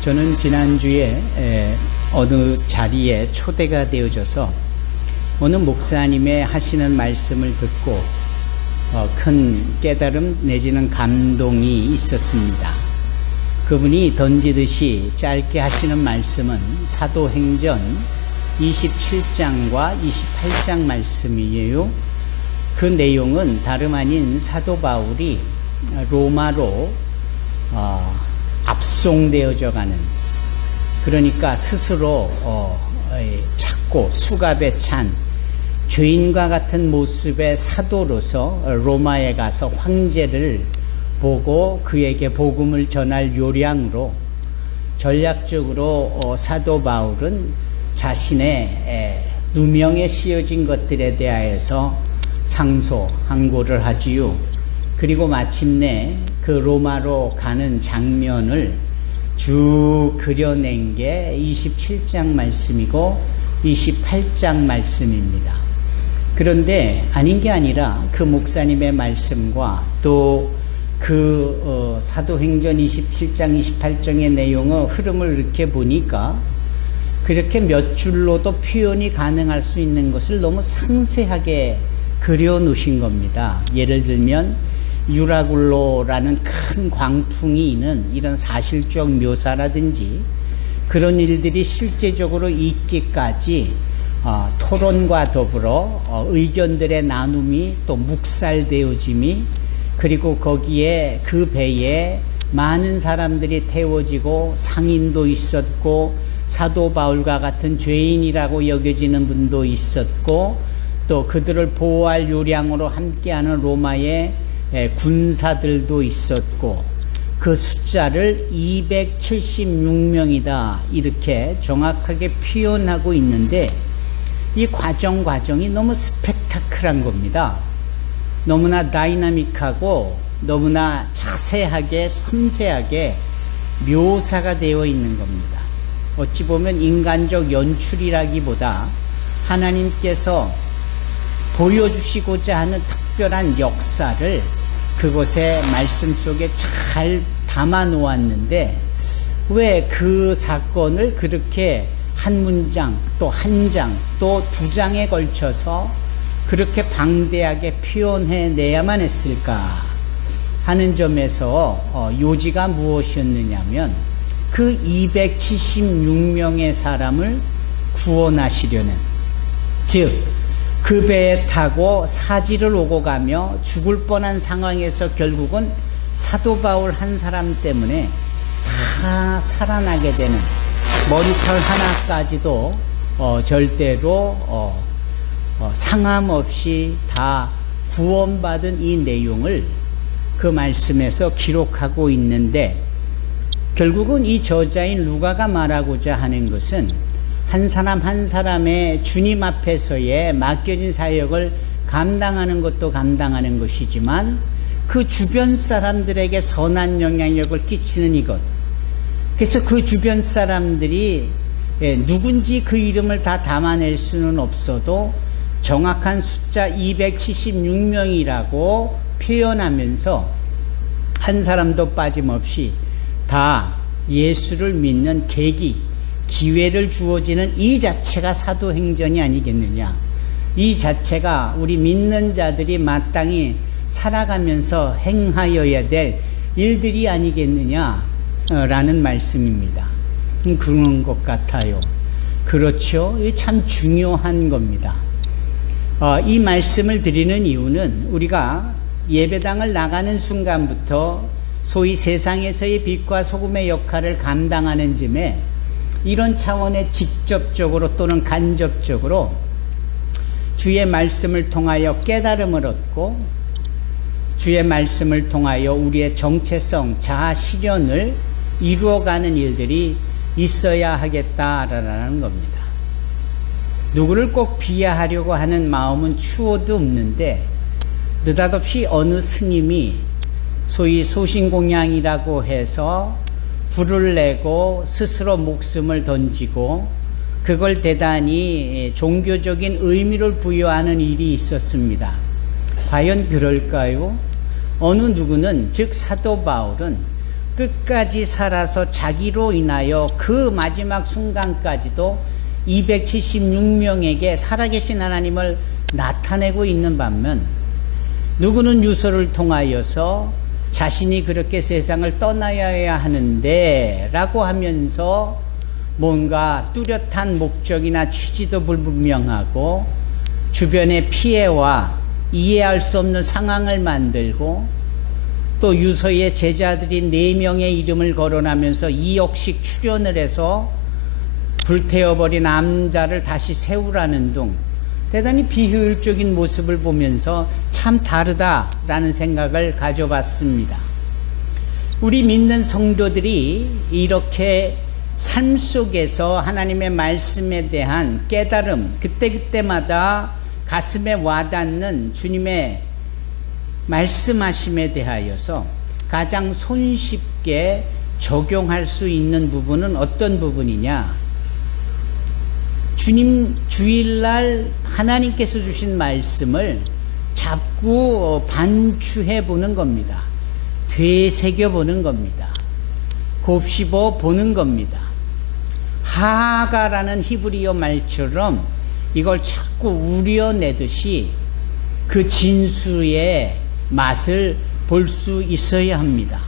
저는 지난주에 어느 자리에 초대가 되어져서 어느 목사님의 하시는 말씀을 듣고 큰 깨달음 내지는 감동이 있었습니다. 그분이 던지듯이 짧게 하시는 말씀은 사도행전 27장과 28장 말씀이에요. 그 내용은 다름 아닌 사도 바울이 로마로 압송되어져 가는, 그러니까 스스로 찾고 수갑에 찬 죄인과 같은 모습의 사도로서 로마에 가서 황제를 보고 그에게 복음을 전할 요량으로 전략적으로 사도 바울은 자신의 누명에 씌어진 것들에 대하여서 상소항고를 하지요. 그리고 마침내 그 로마로 가는 장면을 쭉 그려낸 게 27장 말씀이고 28장 말씀입니다. 그런데 아닌 게 아니라 그 목사님의 말씀과 또 그 사도행전 27장 28장의 내용의 흐름을 이렇게 보니까 그렇게 몇 줄로도 표현이 가능할 수 있는 것을 너무 상세하게 그려놓으신 겁니다. 예를 들면 유라굴로라는 큰 광풍이 있는 이런 사실적 묘사라든지 그런 일들이 실제적으로 있기까지 토론과 더불어 의견들의 나눔이 또 묵살되어짐이, 그리고 거기에 그 배에 많은 사람들이 태워지고 상인도 있었고 사도 바울과 같은 죄인이라고 여겨지는 분도 있었고 또 그들을 보호할 요량으로 함께하는 로마의 군사들도 있었고 그 숫자를 276명이다 이렇게 정확하게 표현하고 있는데, 이 과정이 너무 스펙타클한 겁니다. 너무나 다이나믹하고 너무나 자세하게 섬세하게 묘사가 되어 있는 겁니다. 어찌 보면 인간적 연출이라기보다 하나님께서 보여주시고자 하는 특별한 역사를 그곳에 말씀 속에 잘 담아 놓았는데, 왜 그 사건을 그렇게 한 문장 또 한 장 또 두 장에 걸쳐서 그렇게 방대하게 표현해내야만 했을까 하는 점에서 요지가 무엇이었느냐면 그 276명의 사람을 구원하시려는, 즉 그 배에 타고 사지를 오고 가며 죽을 뻔한 상황에서 결국은 사도 바울 한 사람 때문에 다 살아나게 되는, 머리털 하나까지도 절대로 상함 없이 다 구원받은 이 내용을 그 말씀에서 기록하고 있는데, 결국은 이 저자인 루가가 말하고자 하는 것은 한 사람 한 사람의 주님 앞에서의 맡겨진 사역을 감당하는 것도 감당하는 것이지만 그 주변 사람들에게 선한 영향력을 끼치는 이것, 그래서 그 주변 사람들이 누군지 그 이름을 다 담아낼 수는 없어도 정확한 숫자 276명이라고 표현하면서 한 사람도 빠짐없이 다 예수를 믿는 계기, 기회를 주어지는 이 자체가 사도행전이 아니겠느냐. 이 자체가 우리 믿는 자들이 마땅히 살아가면서 행하여야 될 일들이 아니겠느냐라는 말씀입니다. 그런 것 같아요. 그렇죠. 참 중요한 겁니다. 이 말씀을 드리는 이유는 우리가 예배당을 나가는 순간부터 소위 세상에서의 빛과 소금의 역할을 감당하는 즈음에 이런 차원의 직접적으로 또는 간접적으로 주의 말씀을 통하여 깨달음을 얻고 주의 말씀을 통하여 우리의 정체성, 자아 실현을 이루어가는 일들이 있어야 하겠다라는 겁니다. 누구를 꼭 비하하려고 하는 마음은 추호도 없는데, 느닷없이 어느 스님이 소위 소신공양이라고 해서 불을 내고 스스로 목숨을 던지고 그걸 대단히 종교적인 의미를 부여하는 일이 있었습니다. 과연 그럴까요? 어느 누구는, 즉 사도 바울은 끝까지 살아서 자기로 인하여 그 마지막 순간까지도 276명에게 살아계신 하나님을 나타내고 있는 반면, 누구는 유서를 통하여서 자신이 그렇게 세상을 떠나야 하는데 라고 하면서 뭔가 뚜렷한 목적이나 취지도 불분명하고 주변의 피해와 이해할 수 없는 상황을 만들고, 또 유서의 제자들이 4명의 이름을 거론하면서 2억씩 출연을 해서 불태워버린 남자를 다시 세우라는 등 대단히 비효율적인 모습을 보면서 참 다르다라는 생각을 가져봤습니다. 우리 믿는 성도들이 이렇게 삶 속에서 하나님의 말씀에 대한 깨달음, 그때그때마다 가슴에 와닿는 주님의 말씀하심에 대하여서 가장 손쉽게 적용할 수 있는 부분은 어떤 부분이냐? 주님 주일날 하나님께서 주신 말씀을 자꾸 반추해 보는 겁니다. 되새겨 보는 겁니다. 곱씹어 보는 겁니다. 하가라는 히브리어 말처럼 이걸 자꾸 우려내듯이 그 진수의 맛을 볼 수 있어야 합니다.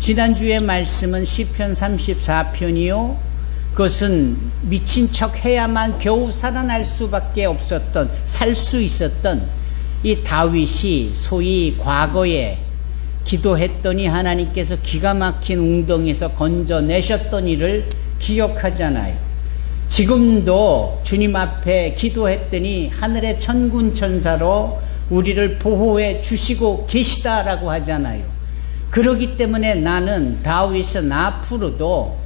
지난주의 말씀은 시편 34편이요. 그것은 미친 척 해야만 겨우 살아날 수밖에 없었던, 살 수 있었던 이 다윗이 소위 과거에 기도했더니 하나님께서 기가 막힌 웅덩이에서 건져내셨던 일을 기억하잖아요. 지금도 주님 앞에 기도했더니 하늘의 천군 천사로 우리를 보호해 주시고 계시다라고 하잖아요. 그렇기 때문에 나는 다윗은 앞으로도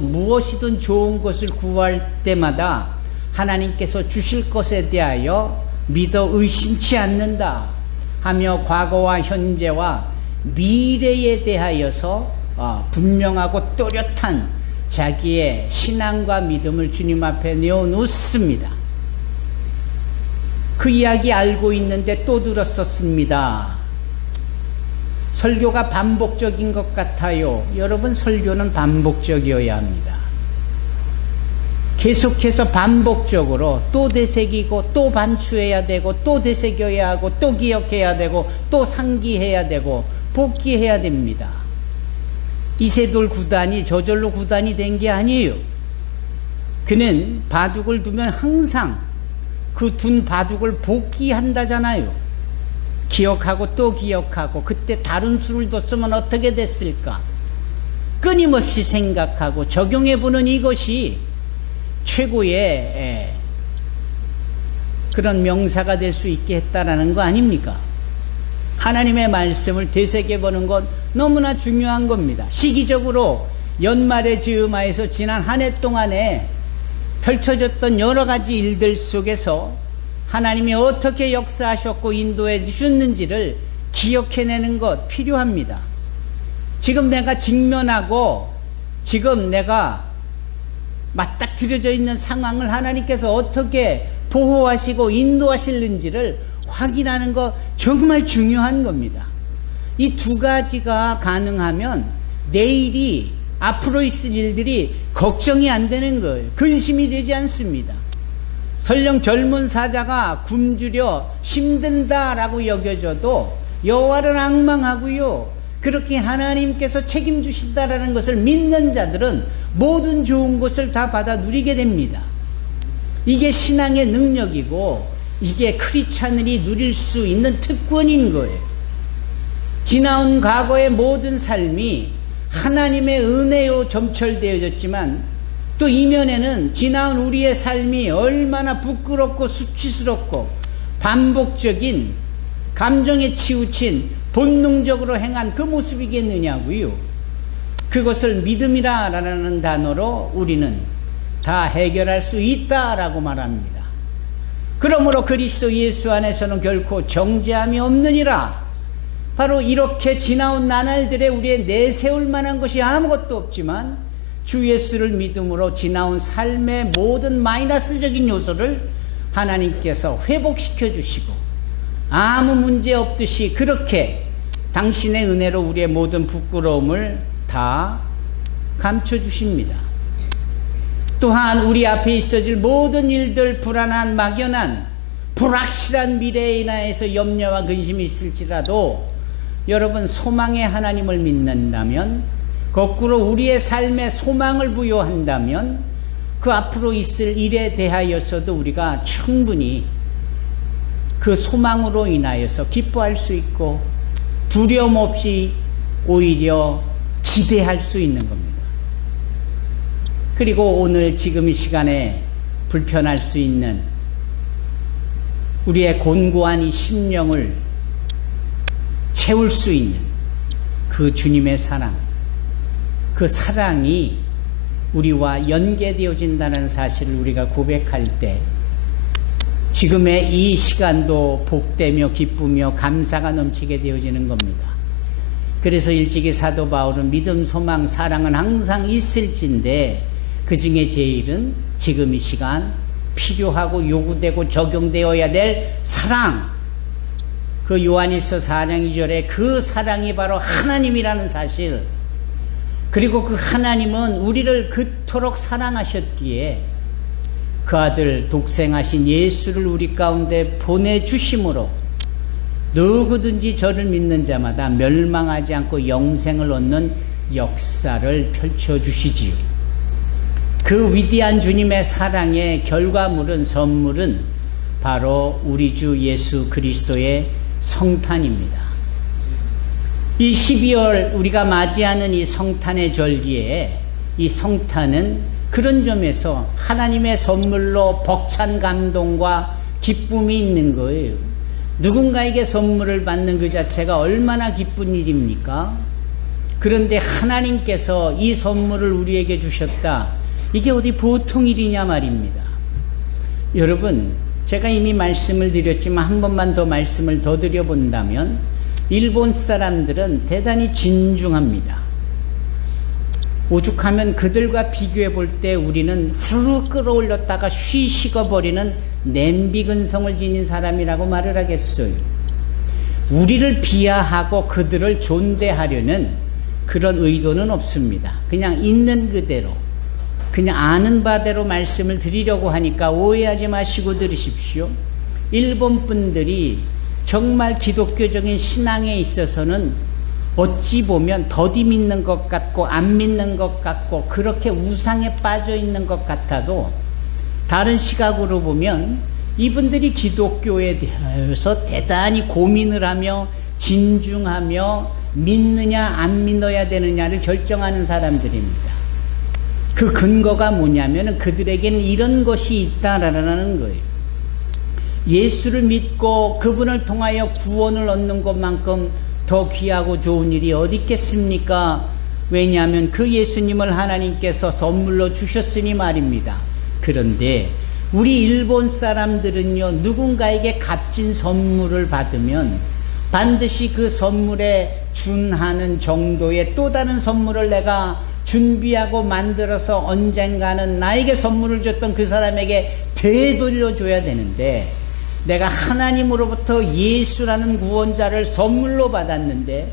무엇이든 좋은 것을 구할 때마다 하나님께서 주실 것에 대하여 믿어 의심치 않는다 하며 과거와 현재와 미래에 대하여서 분명하고 또렷한 자기의 신앙과 믿음을 주님 앞에 내어놓습니다. 그 이야기 알고 있는데 또 들었었습니다. 설교가 반복적인 것 같아요. 여러분, 설교는 반복적이어야 합니다. 계속해서 반복적으로 또 되새기고 또 반추해야 되고 또 되새겨야 하고 또 기억해야 되고 또 상기해야 되고 복기해야 됩니다. 이세돌 구단이 저절로 구단이 된 게 아니에요. 그는 바둑을 두면 항상 그 둔 바둑을 복기한다잖아요. 기억하고 또 기억하고, 그때 다른 수를 뒀으면 어떻게 됐을까? 끊임없이 생각하고 적용해보는 이것이 최고의 그런 명사가 될 수 있게 했다라는 거 아닙니까? 하나님의 말씀을 되새겨보는 건 너무나 중요한 겁니다. 시기적으로 연말의 즈음하에서 지난 한 해 동안에 펼쳐졌던 여러 가지 일들 속에서 하나님이 어떻게 역사하셨고 인도해 주셨는지를 기억해내는 것 필요합니다. 지금 내가 직면하고 지금 내가 맞닥뜨려져 있는 상황을 하나님께서 어떻게 보호하시고 인도하시는지를 확인하는 것 정말 중요한 겁니다. 이 두 가지가 가능하면 내일이 앞으로 있을 일들이 걱정이 안 되는 거예요. 근심이 되지 않습니다. 설령 젊은 사자가 굶주려 힘든다라고 여겨져도 여호와를 앙망하고요, 그렇게 하나님께서 책임주신다라는 것을 믿는 자들은 모든 좋은 것을 다 받아 누리게 됩니다. 이게 신앙의 능력이고 이게 크리스찬들이 누릴 수 있는 특권인 거예요. 지나온 과거의 모든 삶이 하나님의 은혜로 점철되어졌지만 또 이면에는 지나온 우리의 삶이 얼마나 부끄럽고 수치스럽고 반복적인 감정에 치우친 본능적으로 행한 그 모습이겠느냐고요. 그것을 믿음이라는 단어로 우리는 다 해결할 수 있다라고 말합니다. 그러므로 그리스도 예수 안에서는 결코 정죄함이 없느니라. 바로 이렇게 지나온 나날들에 우리의 내세울 만한 것이 아무것도 없지만 주 예수를 믿음으로 지나온 삶의 모든 마이너스적인 요소를 하나님께서 회복시켜 주시고 아무 문제 없듯이 그렇게 당신의 은혜로 우리의 모든 부끄러움을 다 감춰주십니다. 또한 우리 앞에 있어질 모든 일들, 불안한 막연한 불확실한 미래에 인하여서 염려와 근심이 있을지라도 여러분 소망의 하나님을 믿는다면, 거꾸로 우리의 삶에 소망을 부여한다면 그 앞으로 있을 일에 대하여서도 우리가 충분히 그 소망으로 인하여서 기뻐할 수 있고 두려움 없이 오히려 기대할 수 있는 겁니다. 그리고 오늘 지금 이 시간에 불편할 수 있는 우리의 곤고한 이 심령을 채울 수 있는 그 주님의 사랑, 그 사랑이 우리와 연계되어진다는 사실을 우리가 고백할 때 지금의 이 시간도 복되며 기쁘며 감사가 넘치게 되어지는 겁니다. 그래서 일찍이 사도 바울은 믿음, 소망, 사랑은 항상 있을진데 그 중에 제일은 지금 이 시간 필요하고 요구되고 적용되어야 될 사랑, 그 요한일서 4장 2절에 그 사랑이 바로 하나님이라는 사실, 그리고 그 하나님은 우리를 그토록 사랑하셨기에 그 아들 독생하신 예수를 우리 가운데 보내주심으로 누구든지 저를 믿는 자마다 멸망하지 않고 영생을 얻는 역사를 펼쳐주시지요. 그 위대한 주님의 사랑의 결과물은, 선물은 바로 우리 주 예수 그리스도의 성탄입니다. 이 12월 우리가 맞이하는 이 성탄의 절기에 이 성탄은 그런 점에서 하나님의 선물로 벅찬 감동과 기쁨이 있는 거예요. 누군가에게 선물을 받는 그 자체가 얼마나 기쁜 일입니까? 그런데 하나님께서 이 선물을 우리에게 주셨다. 이게 어디 보통 일이냐 말입니다. 여러분, 제가 이미 말씀을 드렸지만 한 번만 더 말씀을 더 드려본다면 일본 사람들은 대단히 진중합니다. 오죽하면 그들과 비교해 볼 때 우리는 후루룩 끌어올렸다가 쉬 식어버리는 냄비 근성을 지닌 사람이라고 말을 하겠어요. 우리를 비하하고 그들을 존대하려는 그런 의도는 없습니다. 그냥 있는 그대로, 그냥 아는 바대로 말씀을 드리려고 하니까 오해하지 마시고 들으십시오. 일본 분들이 정말 기독교적인 신앙에 있어서는 어찌 보면 더디 믿는 것 같고 안 믿는 것 같고 그렇게 우상에 빠져 있는 것 같아도, 다른 시각으로 보면 이분들이 기독교에 대해서 대단히 고민을 하며 진중하며 믿느냐 안 믿어야 되느냐를 결정하는 사람들입니다. 그 근거가 뭐냐면 그들에게는 이런 것이 있다라는 거예요. 예수를 믿고 그분을 통하여 구원을 얻는 것만큼 더 귀하고 좋은 일이 어디 있겠습니까? 왜냐하면 그 예수님을 하나님께서 선물로 주셨으니 말입니다. 그런데 우리 일본 사람들은요, 누군가에게 값진 선물을 받으면 반드시 그 선물에 준하는 정도의 또 다른 선물을 내가 준비하고 만들어서 언젠가는 나에게 선물을 줬던 그 사람에게 되돌려줘야 되는데, 내가 하나님으로부터 예수라는 구원자를 선물로 받았는데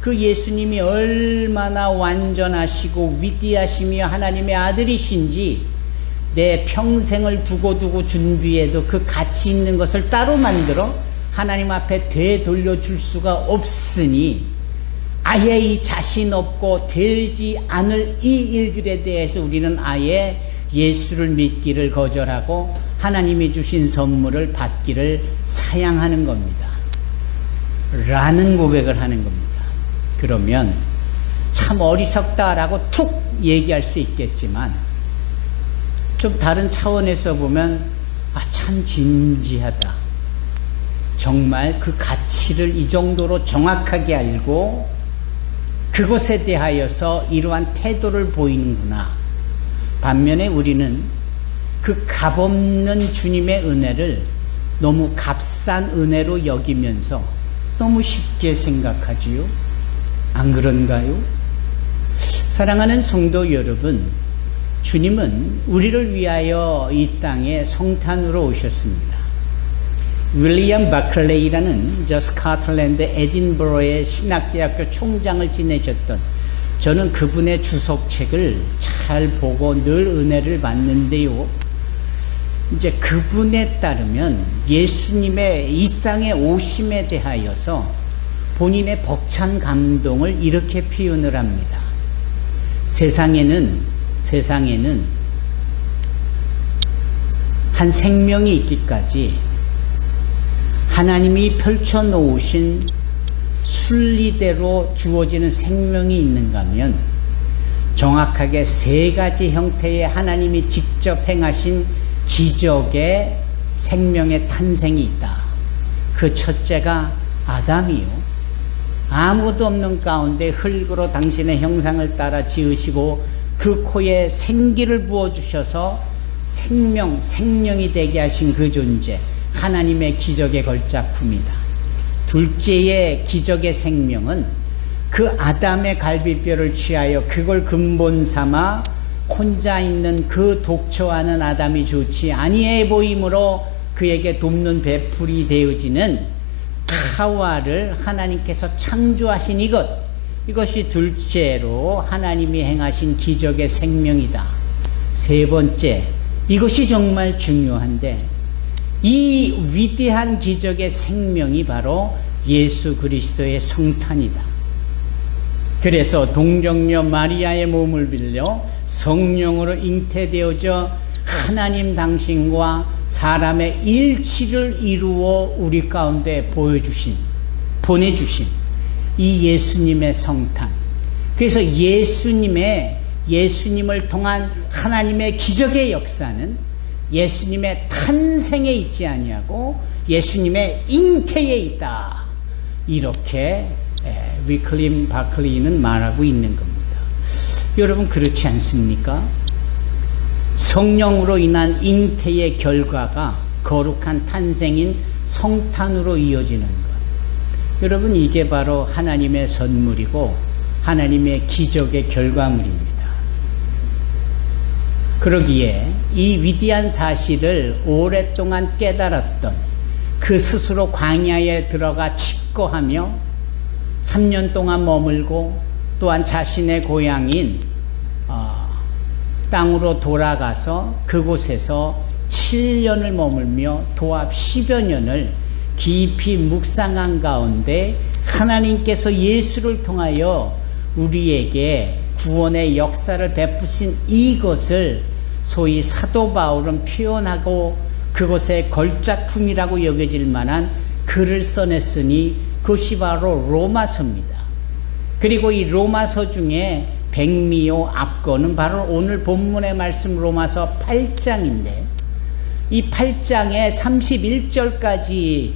그 예수님이 얼마나 완전하시고 위대하시며 하나님의 아들이신지 내 평생을 두고두고 준비해도 그 가치 있는 것을 따로 만들어 하나님 앞에 되돌려 줄 수가 없으니, 아예 이 자신 없고 되지 않을 이 일들에 대해서 우리는 아예 예수를 믿기를 거절하고 하나님이 주신 선물을 받기를 사양하는 겁니다. 라는 고백을 하는 겁니다. 그러면 참 어리석다라고 툭 얘기할 수 있겠지만, 좀 다른 차원에서 보면 참 진지하다. 정말 그 가치를 이 정도로 정확하게 알고 그것에 대하여서 이러한 태도를 보이는구나. 반면에 우리는 그 값없는 주님의 은혜를 너무 값싼 은혜로 여기면서 너무 쉽게 생각하지요. 안 그런가요? 사랑하는 성도 여러분, 주님은 우리를 위하여 이 땅에 성탄으로 오셨습니다. 윌리엄 바클레이라는 저 스코틀랜드 에딘버러의 신학대학교 총장을 지내셨던, 저는 그분의 주석책을 잘 보고 늘 은혜를 받는데요. 이제 그분에 따르면 예수님의 이 땅에 오심에 대하여서 본인의 벅찬 감동을 이렇게 표현을 합니다. 세상에는 한 생명이 있기까지 하나님이 펼쳐놓으신 순리대로 주어지는 생명이 있는가 하면 정확하게 세 가지 형태의 하나님이 직접 행하신 기적의 생명의 탄생이 있다. 그 첫째가 아담이요. 아무도 없는 가운데 흙으로 당신의 형상을 따라 지으시고 그 코에 생기를 부어주셔서 생명이 되게 하신 그 존재, 하나님의 기적의 걸작품이다. 둘째의 기적의 생명은 그 아담의 갈비뼈를 취하여 그걸 근본 삼아 혼자 있는 그 독초하는 아담이 좋지 아니해 보이므로 그에게 돕는 배풀이 되어지는 하와를 하나님께서 창조하신 이것이 둘째로 하나님이 행하신 기적의 생명이다. 세 번째, 이것이 정말 중요한데 이 위대한 기적의 생명이 바로 예수 그리스도의 성탄이다. 그래서 동정녀 마리아의 몸을 빌려 성령으로 잉태되어져 하나님 당신과 사람의 일치를 이루어 우리 가운데 보내주신 이 예수님의 성탄. 그래서 예수님을 통한 하나님의 기적의 역사는 예수님의 탄생에 있지 아니하고 예수님의 잉태에 있다. 이렇게 위클림 바클리는 말하고 있는 겁니다. 여러분 여러분 않습니까? 성령으로 인한 잉태의 결과가 거룩한 탄생인 성탄으로 이어지는 것. 여러분 이게 바로 하나님의 선물이고 하나님의 기적의 결과물입니다. 그러기에 이 위대한 사실을 오랫동안 깨달았던 그 스스로 광야에 들어가 칩거하며 3년 동안 머물고 또한 자신의 고향인 땅으로 돌아가서 그곳에서 7년을 머물며 도합 10여 년을 깊이 묵상한 가운데 하나님께서 예수를 통하여 우리에게 구원의 역사를 베푸신 이것을 소위 사도 바울은 표현하고 그것의 걸작품이라고 여겨질 만한 글을 써냈으니 그것이 바로 로마서입니다. 그리고 이 로마서 중에 백미요 앞거는 바로 오늘 본문의 말씀 로마서 8장인데 이 8장의 31절까지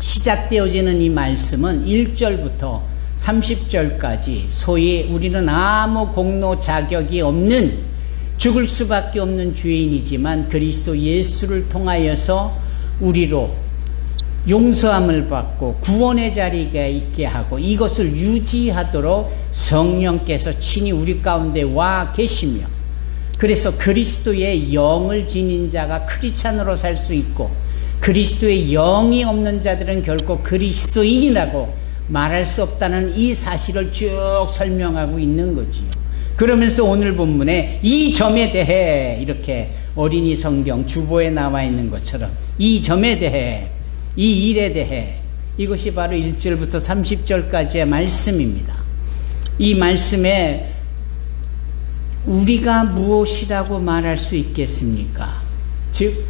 시작되어지는 이 말씀은 1절부터 30절까지 소위 우리는 아무 공로 자격이 없는 죽을 수밖에 없는 죄인이지만 그리스도 예수를 통하여서 우리로 용서함을 받고 구원의 자리에 있게 하고 이것을 유지하도록 성령께서 친히 우리 가운데 와 계시며 그래서 그리스도의 영을 지닌 자가 크리스찬으로 살 수 있고 그리스도의 영이 없는 자들은 결코 그리스도인이라고 말할 수 없다는 이 사실을 쭉 설명하고 있는 거지요. 그러면서 오늘 본문에 이 점에 대해 이렇게 어린이 성경 주보에 나와 있는 것처럼 이 점에 대해 이 일에 대해 이것이 바로 1절부터 30절까지의 말씀입니다. 이 말씀에 우리가 무엇이라고 말할 수 있겠습니까? 즉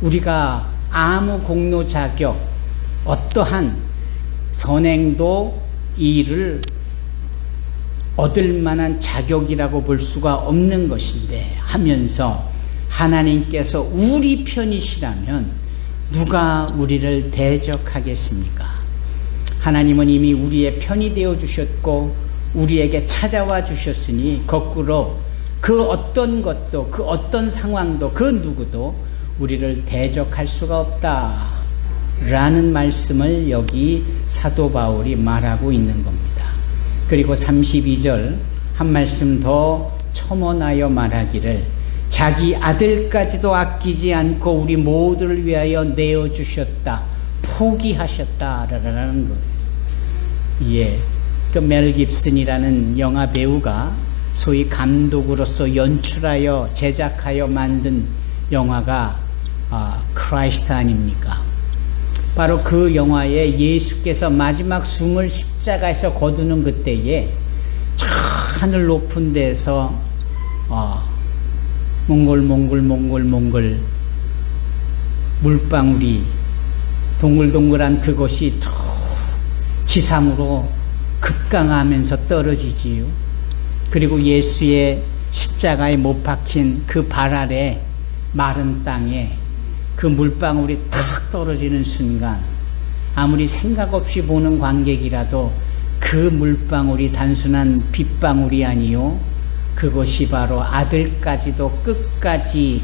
우리가 아무 공로 자격 어떠한 선행도 일을 얻을 만한 자격이라고 볼 수가 없는 것인데 하면서 하나님께서 우리 편이시라면 누가 우리를 대적하겠습니까? 하나님은 이미 우리의 편이 되어 주셨고 우리에게 찾아와 주셨으니 거꾸로 그 어떤 것도 그 어떤 상황도 그 누구도 우리를 대적할 수가 없다 라는 말씀을 여기 사도 바울이 말하고 있는 겁니다. 그리고 32절 한 말씀 더 첨언하여 말하기를 자기 아들까지도 아끼지 않고 우리 모두를 위하여 내어주셨다. 포기하셨다라는 거예요. 예. 그 멜 깁슨이라는 영화 배우가 소위 감독으로서 연출하여 제작하여 만든 영화가 크라이스트 아닙니까? 바로 그 영화에 예수께서 마지막 숨을 십자가에서 거두는 그때에 저 하늘 높은 데서 몽골 물방울이 동글동글한 그것이 툭 지상으로 급강하면서 떨어지지요. 그리고 예수의 십자가에 못 박힌 그 발 아래 마른 땅에 그 물방울이 탁 떨어지는 순간 아무리 생각 없이 보는 관객이라도 그 물방울이 단순한 빗방울이 아니요, 그것이 바로 아들까지도 끝까지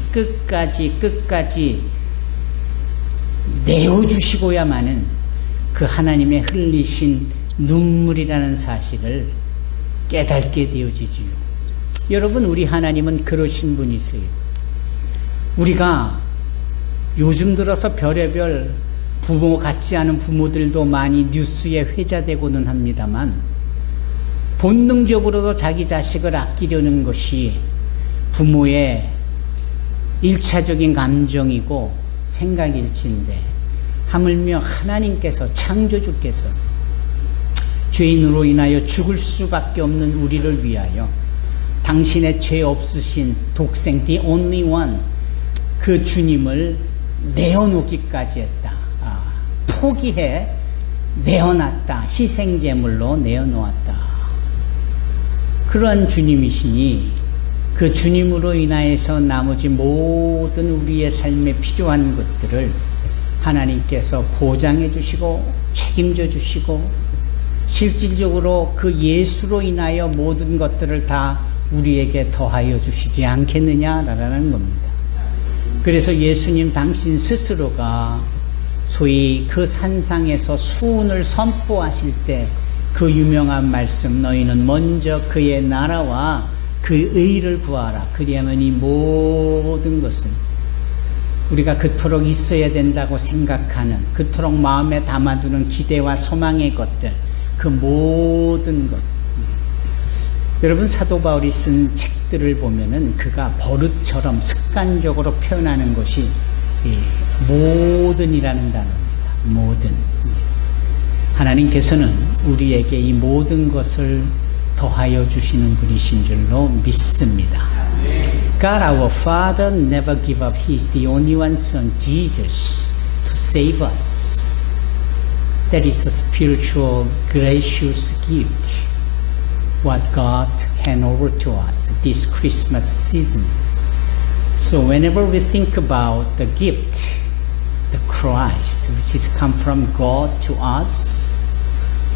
내어주시고야만은 그 하나님의 흘리신 눈물이라는 사실을 깨닫게 되어지지요. 여러분, 우리 하나님은 그러신 분이세요. 우리가 요즘 들어서 별의별 부모 같지 않은 부모들도 많이 뉴스에 회자되고는 합니다만, 본능적으로도 자기 자식을 아끼려는 것이 부모의 1차적인 감정이고 생각일진데, 하물며 하나님께서, 창조주께서 죄인으로 인하여 죽을 수밖에 없는 우리를 위하여 당신의 죄 없으신 독생, the only one, 그 주님을 내어놓기까지 했다. 포기해 내어놨다. 희생제물로 내어놓았다. 그러한 주님이시니 그 주님으로 인하여서 나머지 모든 우리의 삶에 필요한 것들을 하나님께서 보장해 주시고 책임져 주시고, 실질적으로 그 예수로 인하여 모든 것들을 다 우리에게 더하여 주시지 않겠느냐라는 겁니다. 그래서 예수님 당신 스스로가 소위 그 산상에서 수훈을 선포하실 때 그 유명한 말씀, 너희는 먼저 그의 나라와 그 의를 구하라. 그리하면 이 모든 것은 우리가 그토록 있어야 된다고 생각하는, 그토록 마음에 담아두는 기대와 소망의 것들, 그 모든 것. 여러분, 사도 바울이 쓴 책들을 보면은 그가 버릇처럼 습관적으로 표현하는 것이 모든이라는 단어입니다. 모든. 하나님께서는 우리에게 이 모든 것을 더하여 주시는 분이신 줄로 믿습니다. God our Father never give up His the only one Son Jesus to save us. That is the spiritual gracious gift what God hand over to us this Christmas season. So whenever we think about the gift, the Christ, which is come from God to us,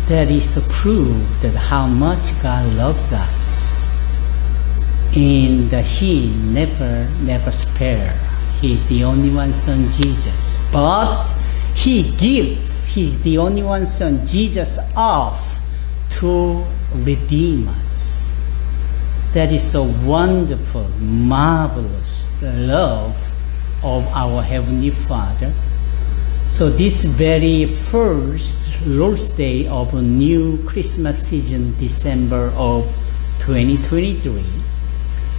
that is the proof that how much God loves us. And He never spare. He is the only one Son, Jesus. But He give He's the only one Son, Jesus, off to redeem us. That is a wonderful, marvelous love of our Heavenly Father. So this very first Lord's Day of a new Christmas season, December of 2023,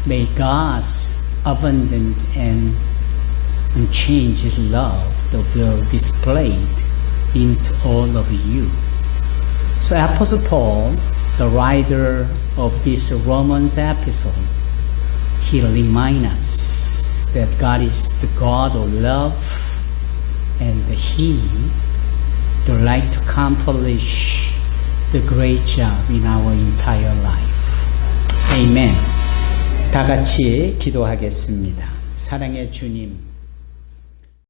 may God's abundant and unchanged love will be displayed into all of you. So Apostle Paul, the writer of this Romans epistle, he reminds us that God is the God of love, and He would like to accomplish the great job in our entire life. Amen. 다 같이 기도하겠습니다. 사랑의 주님,